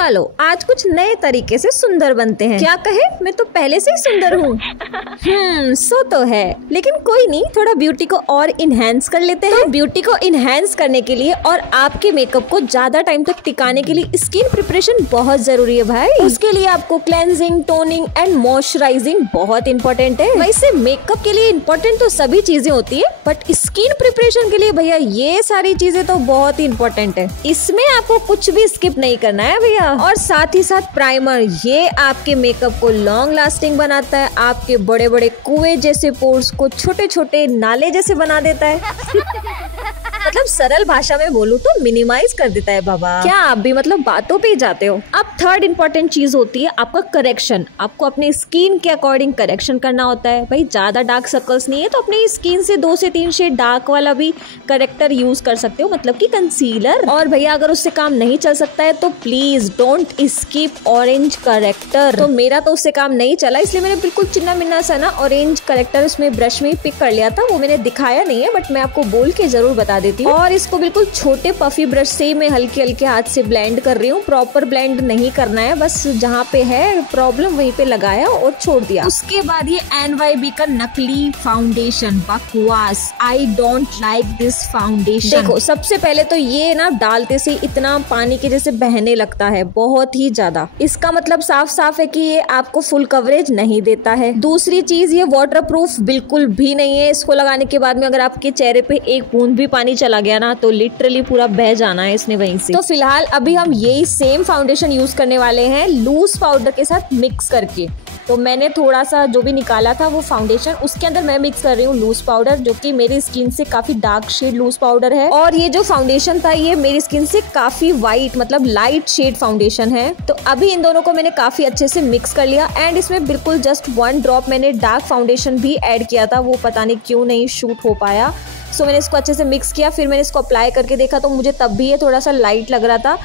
चलो आज कुछ नए तरीके से सुंदर बनते हैं। क्या कहे, मैं तो पहले से ही सुंदर हूँ। सो तो है, लेकिन कोई नहीं, थोड़ा ब्यूटी को और इनहेंस कर लेते हैं। तो ब्यूटी को इनहेंस करने के लिए और आपके मेकअप को ज्यादा टाइम तक टिकाने के लिए स्किन प्रिपरेशन बहुत जरूरी है भाई। उसके लिए आपको क्लेंजिंग, टोनिंग एंड मॉइस्चराइजिंग बहुत इंपॉर्टेंट है। वैसे मेकअप के लिए इम्पोर्टेंट तो सभी चीजें होती है, बट स्किन प्रिपरेशन के लिए भैया ये सारी चीजें तो बहुत ही इम्पोर्टेंट है। इसमें आपको कुछ भी स्किप नहीं करना है भैया। और साथ ही साथ प्राइमर, ये आपके मेकअप को लॉन्ग लास्टिंग बनाता है, आपके बड़े बड़े कुएं जैसे पोर्स को छोटे छोटे नाले जैसे बना देता है। मतलब सरल भाषा में बोलूं तो मिनिमाइज कर देता है बाबा। क्या आप भी मतलब बातों पे ही जाते हो। अब थर्ड इंपॉर्टेंट चीज होती है आपका करेक्शन। आपको अपने स्किन के अकॉर्डिंग करेक्शन करना होता है भाई। ज्यादा डार्क सर्कल्स नहीं है तो अपनी स्किन से 2 से 3 शेड डार्क वाला भी करेक्टर यूज कर सकते हो, मतलब कि कंसीलर। और भैया अगर उससे काम नहीं चल सकता है तो please don't skip orange character. तो मेरा तो उससे काम नहीं चला, इसलिए मैंने बिल्कुल चिन्ना मिन्ना सा ना ऑरेंज करेक्टर उसमें ब्रश में ही पिक कर लिया था। वो मैंने दिखाया नहीं है, बट मैं आपको बोल के जरूर बता देती हूँ। और इसको बिल्कुल छोटे पफी ब्रश से मैं हल्के हल्के हाथ से ब्लेंड कर रही हूँ। प्रॉपर ब्लेंड नहीं करना है, बस जहाँ पे है प्रॉब्लम वहीं पे लगाया और छोड़ दिया। उसके बाद ये NYB का नकली फाउंडेशन, बकवास, I don't like this foundation. देखो सबसे पहले तो ये ना डालते से इतना पानी के जैसे बहने लगता है, बहुत ही ज्यादा। इसका मतलब साफ साफ है कि ये आपको फुल कवरेज नहीं देता है। दूसरी चीज, ये वाटर प्रूफ बिल्कुल भी नहीं है। इसको लगाने के बाद में अगर आपके चेहरे पे एक बूंद भी पानी चला गया ना तो लिटरली पूरा बह जाना है इसने वहीं से। तो फिलहाल अभी हम यही सेम फाउंडेशन यूज करने वाले हैं लूज पाउडर के साथ मिक्स करके। तो मैंने थोड़ा सा जो भी निकाला था वो फाउंडेशन, उसके अंदर मैं मिक्स कर रही हूँ लूज पाउडर, जो कि मेरी स्किन से काफी डार्क शेड लूज पाउडर है। और ये जो फाउंडेशन था ये मेरी स्किन से काफी वाइट मतलब लाइट शेड फाउंडेशन है। तो अभी इन दोनों को मैंने काफी अच्छे से मिक्स कर लिया एंड इसमें बिल्कुल जस्ट 1 ड्रॉप मैंने डार्क फाउंडेशन भी ऐड किया था। वो पता नहीं क्यों नहीं शूट हो पाया। सो मैंने इसको अच्छे से मिक्स किया, फिर मैंने इसको अप्लाई करके देखा तो मुझे तब भी ये थोड़ा सा लाइट लग रहा था,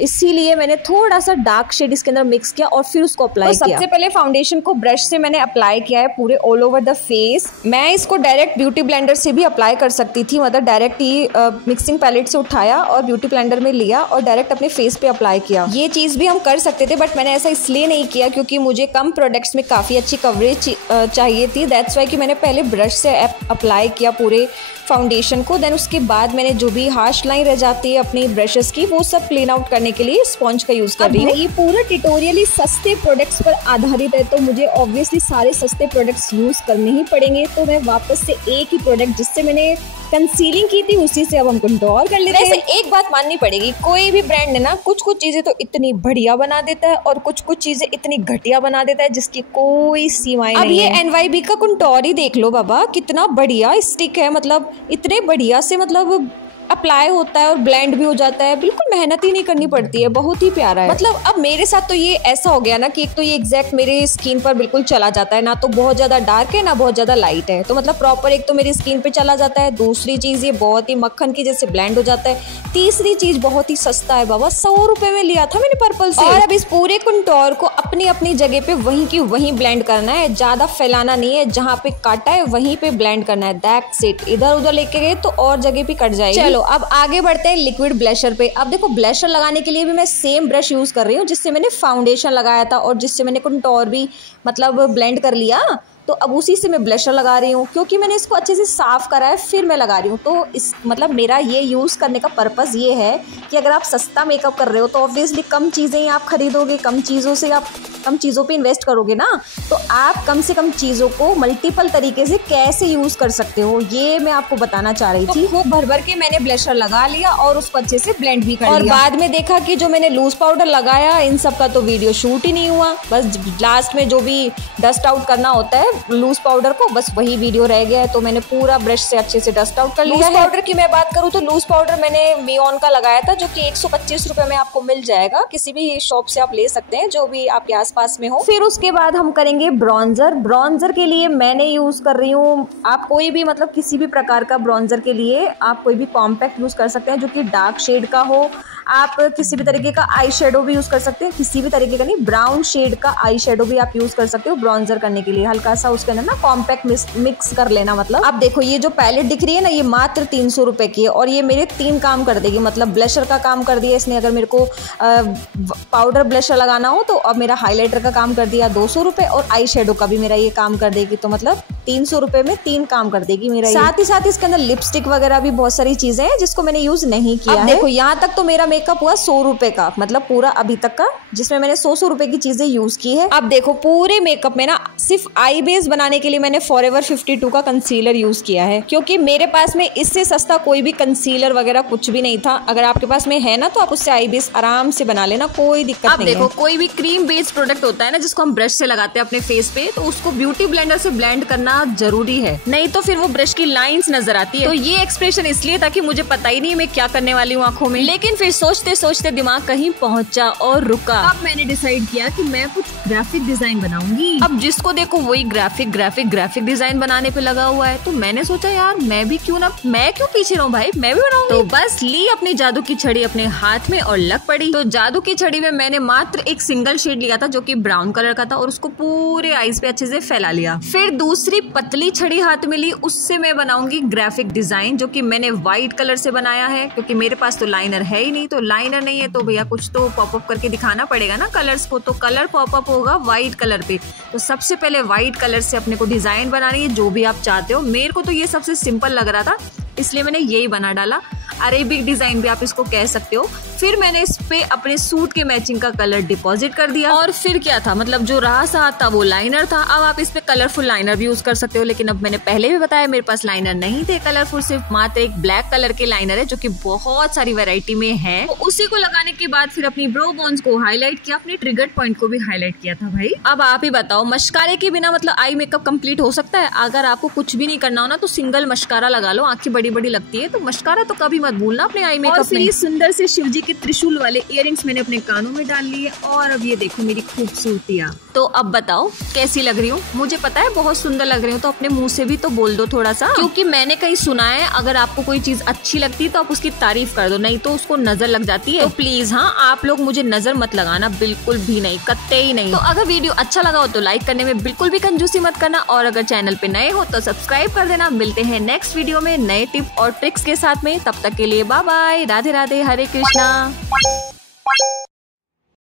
इसीलिए मैंने थोड़ा सा डार्क शेड इसके अंदर मिक्स किया और फिर उसको अप्लाई किया। सबसे पहले फाउंडेशन को ब्रश से मैंने अप्लाई किया है पूरे ऑल ओवर द फेस। मैं इसको डायरेक्ट ब्यूटी ब्लेंडर से भी अप्लाई कर सकती थी, मतलब डायरेक्ट ही मिक्सिंग पैलेट से उठाया और ब्यूटी ब्लेंडर में लिया और डायरेक्ट अपने फेस पे अप्लाई किया। ये चीज भी हम कर सकते थे, बट मैंने ऐसा इसलिए नहीं किया क्योंकि मुझे कम प्रोडक्ट्स में काफी अच्छी कवरेज चाहिए थी। दैट्स वाई कि मैंने पहले ब्रश से अप्लाई किया पूरे फाउंडेशन को। देन उसके बाद मैंने जो भी हार्श लाइन रह जाती है अपनी ब्रशेस की वो सब क्लीन आउट करने के लिए स्पॉन्ज का यूज कर रही हूँ। ये पूरा ट्यूटोरियल ही सस्ते प्रोडक्ट्स पर आधारित है, तो मुझे ऑब्वियसली सारे सस्ते प्रोडक्ट्स यूज करने ही पड़ेंगे। तो मैं वापस से एक ही प्रोडक्ट जिससे मैंने कंसीलिंग की थी उसी से अब हम कंटूर कर लेते हैं। एक बात माननी पड़ेगी, कोई भी ब्रांड है ना कुछ चीजें तो इतनी बढ़िया बना देता है और कुछ चीजें इतनी घटिया बना देता है जिसकी कोई सीमाएं नहीं है। अब ये NYB का कंटूर ही देख लो बाबा, कितना बढ़िया स्टिक है, मतलब इतने बढ़िया से मतलब अप्लाई होता है और ब्लेंड भी हो जाता है, बिल्कुल मेहनत ही नहीं करनी पड़ती है, बहुत ही प्यारा है। मतलब अब मेरे साथ तो ये ऐसा हो गया ना कि एक तो ये एग्जैक्ट मेरे स्किन पर बिल्कुल चला जाता है, ना तो बहुत ज्यादा डार्क है ना बहुत ज्यादा लाइट है, तो मतलब प्रॉपर एक तो मेरी स्किन पे चला जाता है। दूसरी चीज ये बहुत ही मक्खन की जैसे ब्लेंड हो जाता है। तीसरी चीज बहुत ही सस्ता है बाबा, 100 रुपए में लिया था मैंने पर्पल से। और अब इस पूरे कंटूर को अपनी अपनी जगह पे वहीं की वहीं ब्लेंड करना है, ज्यादा फैलाना नहीं है, जहाँ पे काटा है वहीं पे ब्लेंड करना है। That's it. इधर उधर लेके गए तो और जगह पे कट जाएगी। चलो अब आगे बढ़ते हैं लिक्विड ब्लशर पे। अब देखो ब्लशर लगाने के लिए भी मैं सेम ब्रश यूज कर रही हूँ जिससे मैंने फाउंडेशन लगाया था और जिससे मैंने कंटूर भी मतलब ब्लेंड कर लिया। तो अब उसी से मैं ब्लशर लगा रही हूँ क्योंकि मैंने इसको अच्छे से साफ करा है फिर मैं लगा रही हूँ। तो इस मतलब मेरा ये यूज़ करने का पर्पज़ ये है कि अगर आप सस्ता मेकअप कर रहे हो तो ऑब्वियसली कम चीज़ें आप खरीदोगे, कम चीज़ों से आप कम चीज़ों पे इन्वेस्ट करोगे ना, तो आप कम से कम चीज़ों को मल्टीपल तरीके से कैसे यूज़ कर सकते हो ये मैं आपको बताना चाह रही थी। तो भर भर के मैंने ब्लशर लगा लिया और उसको अच्छे से ब्लेंड भी कर लिया। और बाद में देखा कि जो मैंने लूज पाउडर लगाया इन सब का तो वीडियो शूट ही नहीं हुआ, बस लास्ट में जो भी डस्ट आउट करना होता है लूज पाउडर को बस वही वीडियो रह गया है। तो मैंने पूरा ब्रश से अच्छे से डस्ट आउट कर लिया है। लूज पाउडर की मैं बात करूँ तो लूज पाउडर मैंने मियोन का लगाया था जो कि 125 रुपए में आपको मिल जाएगा, किसी भी शॉप से आप ले सकते हैं जो भी आपके आसपास में हो। फिर उसके बाद हम करेंगे ब्रॉन्जर। ब्रॉन्जर के लिए मैंने यूज कर रही हूँ, आप कोई भी मतलब किसी भी प्रकार का ब्रॉन्जर के लिए आप कोई भी कॉम्पैक्ट यूज कर सकते हैं जो कि डार्क शेड का हो। आप किसी भी तरीके का आई शेडो भी यूज कर सकते हैं, किसी भी तरीके का नहीं, ब्राउन शेड का आई शेडो भी आप यूज कर सकते हो ब्रॉन्जर करने के लिए। हल्का सा उसके अंदर ना कॉम्पैक्ट मिक्स कर लेना। मतलब अब देखो ये जो पैलेट दिख रही है ना, ये मात्र 300 रुपए की है और ये मेरे 3 काम कर देगी। मतलब ब्लशर का काम कर दिया इसने, अगर मेरे को पाउडर ब्लशर लगाना हो तो अब मेरा हाईलाइटर का काम कर दिया 200 रुपए और आई शेडो का भी मेरा ये काम कर देगी। तो मतलब 300 रुपए में 3 काम कर देगी मेरा। साथ ही साथ इसके अंदर लिपस्टिक वगैरह भी बहुत सारी चीजें हैं जिसको मैंने यूज नहीं किया है। देखो यहाँ तक तो मेरा मेकअप हुआ 100 रुपए का, मतलब पूरा अभी तक का, जिसमें मैंने 100 रुपए की चीजें यूज की है। अब देखो पूरे मेकअप में ना सिर्फ आई बेस बनाने के लिए मैंने फॉरएवर 52 का कंसीलर यूज किया है, क्योंकि मेरे पास में इससे सस्ता कोई भी कंसीलर वगैरह कुछ भी नहीं था। अगर आपके पास में है ना तो आप उससे आई बेस आराम से बना लेना, कोई दिक्कत नहीं है। देखो कोई भी क्रीम बेस्ड प्रोडक्ट होता है ना जिसको हम ब्रश से लगाते हैं अपने फेस पे, तो उसको ब्यूटी ब्लेंडर से ब्लेंड करना जरूरी है, नहीं तो फिर वो ब्रश की लाइंस नजर आती है। तो ये एक्सप्रेशन इसलिए था कि मुझे पता ही नहीं मैं क्या करने वाली हूँ आंखों में, लेकिन फिर सोचते सोचते दिमाग कहीं पहुंचा और रुका। अब मैंने डिसाइड किया कि मैं कुछ ग्राफिक डिजाइन बनाऊंगी। अब जिसको देखो वही ग्राफिक डिजाइन बनाने पे लगा हुआ है, तो मैंने सोचा यार मैं क्यों पीछे रहूं भाई, मैं भी बनाऊंगी। तो बस ली अपनी जादू की छड़ी अपने हाथ में और लग पड़ी। तो जादू की छड़ी में मैंने मात्र एक सिंगल शेड लिया था जो कि ब्राउन कलर का था और उसको पूरे आईज पे अच्छे से फैला लिया। फिर दूसरी पतली छड़ी हाथ में ली, उससे मैं बनाऊंगी ग्राफिक डिजाइन, जो कि मैंने व्हाइट कलर से बनाया है, क्योंकि मेरे पास तो लाइनर है ही नहीं। तो लाइनर नहीं है तो भैया कुछ तो पॉपअप करके दिखाना पड़ेगा ना कलर्स को, तो कलर पॉपअप होगा व्हाइट कलर पे। तो सबसे पहले व्हाइट कलर से अपने को डिजाइन बनानी है जो भी आप चाहते हो। मेरे को तो ये सबसे सिंपल लग रहा था इसलिए मैंने यही बना डाला, अरेबिक डिजाइन भी आप इसको कह सकते हो। फिर मैंने इस पे अपने सूट के मैचिंग का कलर डिपॉजिट कर दिया और फिर क्या था, मतलब जो रहा सा था वो लाइनर था। अब आप इस पे कलरफुल लाइनर भी यूज कर सकते हो, लेकिन अब मैंने पहले भी बताया मेरे पास लाइनर नहीं थे कलरफुल, सिर्फ मात्र एक ब्लैक कलर के लाइनर है जो कि बहुत सारी वैरायटी में है। तो उसी को लगाने के बाद फिर अपनी ब्रो बोन्स को हाईलाइट किया, अपने ट्रिगर्ड पॉइंट को भी हाईलाइट किया था भाई। अब आप ही बताओ मस्कारे के बिना मतलब आई मेकअप कंप्लीट हो सकता है? अगर आपको कुछ भी नहीं करना हो ना तो सिंगल मस्कारा लगा लो, आंखें बड़ी बड़ी लगती है तो मस्कारा तो कभी मत भूलना अपने आई मेकअप में। फिर ये सुंदर से शिवजी के त्रिशूल वाले इयररिंग्स मैंने अपने कानों में डाल लिए और अब ये देखो मेरी खूबसूरतियाँ। तो अब बताओ कैसी लग रही हूँ? मुझे पता है बहुत सुंदर लग रही हूँ, तो अपने मुंह से भी तो बोल दो थोड़ा सा, क्योंकि मैंने कहीं सुना है अगर आपको कोई चीज अच्छी लगती है तो आप उसकी तारीफ कर दो, नहीं तो उसको नजर लग जाती है। तो प्लीज हाँ आप लोग मुझे नजर मत लगाना, बिल्कुल भी नहीं, कत्ते ही नहीं। तो अगर वीडियो अच्छा लगा हो तो लाइक करने में बिल्कुल भी कंजूसी मत करना और अगर चैनल पे नए हो तो सब्सक्राइब कर देना। मिलते हैं नेक्स्ट वीडियो में नए टिप और ट्रिक्स के साथ में, तब तक के लिए बाय बाय, राधे राधे, हरे कृष्णा।